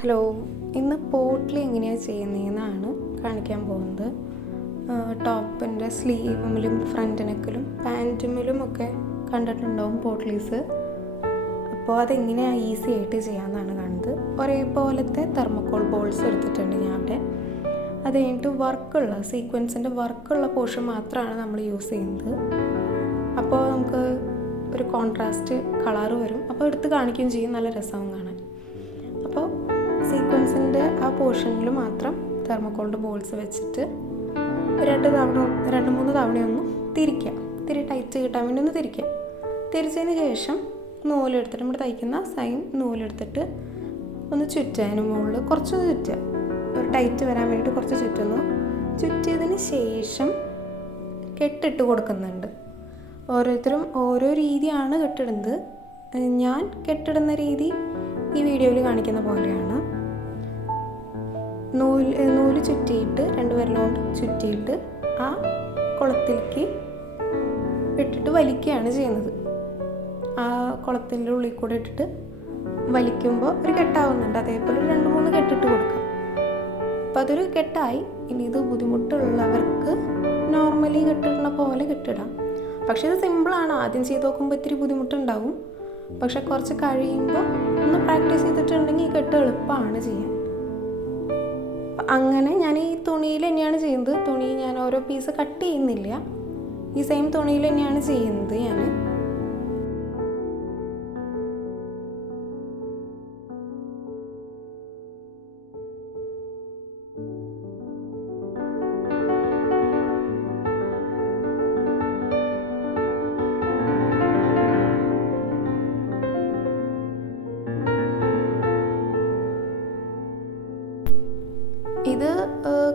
Hello, ഇന്ന് പോട്ട്ലി എങ്ങനെയാണ് ചെയ്യുന്നതെന്നാണ് കാണിക്കാൻ പോകുന്നത്. ടോപ്പിൻ്റെ സ്ലീവിലും ഫ്രണ്ട് നെക്കിലും പാൻറ്റുമിലും ഒക്കെ കണ്ടിട്ടുണ്ടാവും പോട്ട്ലീസ്. അപ്പോൾ അതെങ്ങനെയാണ് ഈസി ആയിട്ട് ചെയ്യാമെന്നാണ് കാണുന്നത്. ഒരേപോലത്തെ തെർമോക്കോൾ ബോൾസ് എടുത്തിട്ടുണ്ട് ഞാൻ അവിടെ. അത് കഴിഞ്ഞിട്ട് വർക്കുള്ള സീക്വൻസിൻ്റെ വർക്കുള്ള പോർഷൻ മാത്രമാണ് നമ്മൾ യൂസ് ചെയ്യുന്നത്. അപ്പോൾ നമുക്ക് ഒരു കോൺട്രാസ്റ്റ് കളറ് വരും. അപ്പോൾ എടുത്ത് കാണിക്കുകയും ചെയ്യും, നല്ല രസവും കാണാൻ. അപ്പോൾ സീക്വൻസിൻ്റെ ആ പോർഷനിൽ മാത്രം തെർമോക്കോളിൻ്റെ ബോൾസ് വെച്ചിട്ട് രണ്ട് മൂന്ന് തവണയൊന്ന് തിരിക്കുക. ഇത്തിരി ടൈറ്റ് കിട്ടാൻ വേണ്ടി ഒന്ന് തിരിക്കുക. തിരിച്ചതിന് ശേഷം നൂലെടുത്തിട്ട് നമ്മൾ തയ്ക്കുന്ന സെയിം നൂലെടുത്തിട്ട് ഒന്ന് ചുറ്റുക. അതിന് മുകളിൽ കുറച്ചൊന്ന് ചുറ്റുക, ഒരു ടൈറ്റ് വരാൻ വേണ്ടിയിട്ട് കുറച്ച് ചുറ്റുന്നു. ചുറ്റിയതിന് ശേഷം കെട്ടിട്ട് കൊടുക്കുന്നുണ്ട്. ഓരോരുത്തരും ഓരോ രീതിയാണ് കെട്ടിടുന്നത്. ഞാൻ കെട്ടിടുന്ന രീതി ഈ വീഡിയോയിൽ കാണിക്കുന്ന പോലെയാണ്. നൂല് ചുറ്റിയിട്ട് രണ്ട് വിരലുകൊണ്ട് ചുറ്റിയിട്ട് ആ കുളത്തിലേക്ക് ഇട്ടിട്ട് വലിക്കുകയാണ് ചെയ്യുന്നത്. ആ കുളത്തിൻ്റെ ഉള്ളിൽ കൂടെ ഇട്ടിട്ട് വലിക്കുമ്പോൾ ഒരു കെട്ടാവുന്നുണ്ട്. അതേപോലെ ഒരു 2-3 കെട്ടിട്ട് കൊടുക്കാം. അപ്പോൾ അതൊരു കെട്ടായി. ഇനി ഇത് ബുദ്ധിമുട്ടുള്ളവർക്ക് നോർമലി കെട്ടിടുന്ന പോലെ കെട്ടിടാം. പക്ഷേ ഇത് സിമ്പിളാണ്. ആദ്യം ചെയ്ത് നോക്കുമ്പോൾ ഇത്തിരി ബുദ്ധിമുട്ടുണ്ടാവും. പക്ഷെ കുറച്ച് കഴിയുമ്പോൾ ഒന്ന് പ്രാക്ടീസ് ചെയ്തിട്ടുണ്ടെങ്കിൽ ഈ കെട്ട് എളുപ്പമാണ് ചെയ്യാൻ. അങ്ങനെ ഞാൻ ഈ തുണിയിൽ തന്നെയാണ് ചെയ്യുന്നത്. തുണി ഞാൻ ഓരോ പീസ് കട്ട് ചെയ്യുന്നില്ല, ഈ സെയിം തുണിയിൽ തന്നെയാണ് ചെയ്യുന്നത് ഞാൻ. ഇത്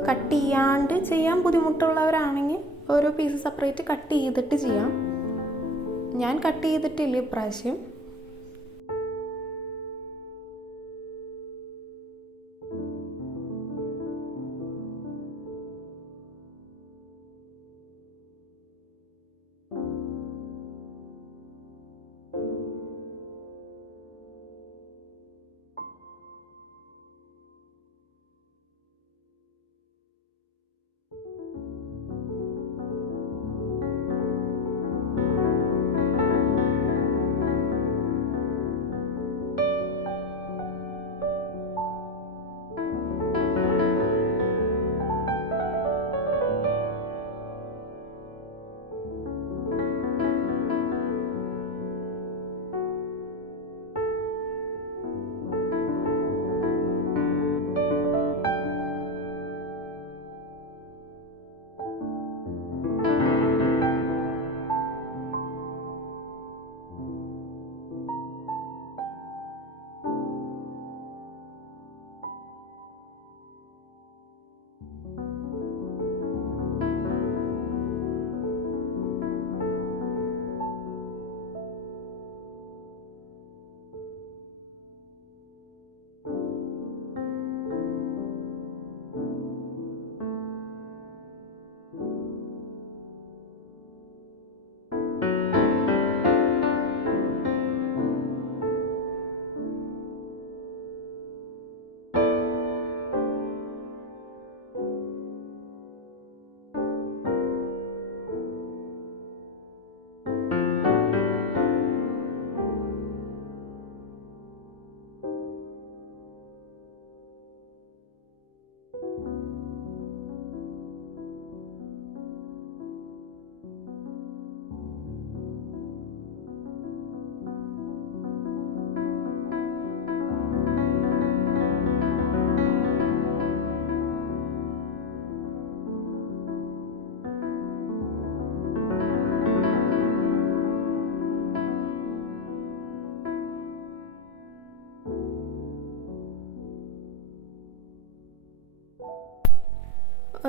കട്ട് ചെയ്യാണ്ട് ചെയ്യാൻ ബുദ്ധിമുട്ടുള്ളവരാണെങ്കിൽ ഓരോ പീസ് സെപ്പറേറ്റ് കട്ട് ചെയ്തിട്ട് ചെയ്യാം. ഞാൻ കട്ട് ചെയ്തിട്ടില്ല ഇപ്രാവശ്യം.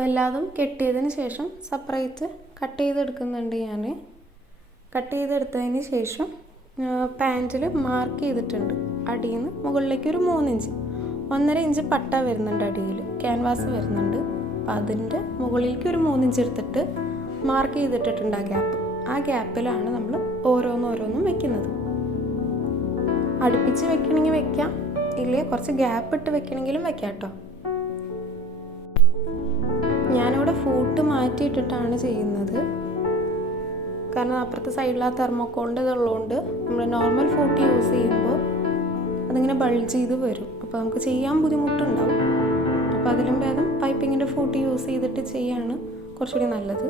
എല്ലാതും കെട്ടിയതിന് ശേഷം സെപ്പറേറ്റ് കട്ട് ചെയ്തെടുക്കുന്നുണ്ട് ഞാൻ. കട്ട് ചെയ്തെടുത്തതിന് ശേഷം പാൻറ്റിൽ മാർക്ക് ചെയ്തിട്ടുണ്ട്. അടിയിൽ നിന്ന് മുകളിലേക്ക് ഒരു 3 ഇഞ്ച്, 1.5 ഇഞ്ച് പട്ട വരുന്നുണ്ട്, അടിയിൽ ക്യാൻവാസ് വരുന്നുണ്ട്. അപ്പോൾ അതിൻ്റെ മുകളിലേക്ക് ഒരു 3 ഇഞ്ച് എടുത്തിട്ട് മാർക്ക് ചെയ്തിട്ടിട്ടുണ്ട് ആ ഗ്യാപ്പ്. ആ ഗ്യാപ്പിലാണ് നമ്മൾ ഓരോന്നും വെക്കുന്നത്. അടുപ്പിച്ച് വെക്കണമെങ്കിൽ വെക്കാം, ഇല്ലേ കുറച്ച് ഗ്യാപ്പ് ഇട്ട് വെക്കണമെങ്കിലും വെക്കാം കേട്ടോ. ഞാനിവിടെ ഫൂട്ട് മാറ്റിയിട്ടിട്ടാണ് ചെയ്യുന്നത്. കാരണം അപ്പുറത്തെ സൈഡിൽ ആ തെർമോക്കോളിൻ്റെ ഇതുള്ളതുകൊണ്ട് നമ്മൾ നോർമൽ ഫൂട്ട് യൂസ് ചെയ്യുമ്പോൾ അതിങ്ങനെ ബൾജ് ചെയ്ത് വരും. അപ്പോൾ നമുക്ക് ചെയ്യാൻ ബുദ്ധിമുട്ടുണ്ടാവും. അപ്പോൾ അതിലും ഭേദം പൈപ്പിങ്ങിൻ്റെ ഫൂട്ട് യൂസ് ചെയ്തിട്ട് ചെയ്യാണ് കുറച്ചുകൂടി നല്ലത്.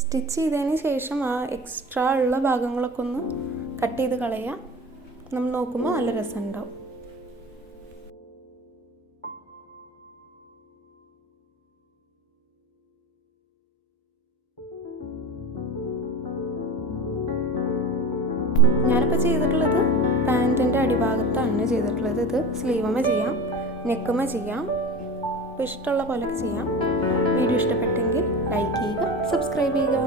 സ്റ്റിച്ച് ചെയ്തതിന് ശേഷം ആ എക്സ്ട്രാ ഉള്ള ഭാഗങ്ങളൊക്കെ ഒന്ന് കട്ട് ചെയ്ത് കളയുക. നമ്മൾ നോക്കുമ്പോൾ നല്ല രസമുണ്ടാവും. ഞാനിപ്പോൾ ചെയ്തിട്ടുള്ളത് പാൻറ്റിൻ്റെ അടിഭാഗത്താണ് ചെയ്തിട്ടുള്ളത്. ഇത് സ്ലീവമ്മ ചെയ്യാം, നെക്കുമ്മ ചെയ്യാം, അപ്പോൾ ഇഷ്ടമുള്ള പോലെയൊക്കെ ചെയ്യാം. വീഡിയോ ഇഷ്ടപ്പെട്ടെങ്കിൽ ലൈക്ക് ചെയ്യുക, സബ്സ്ക്രൈബ് ചെയ്യുക.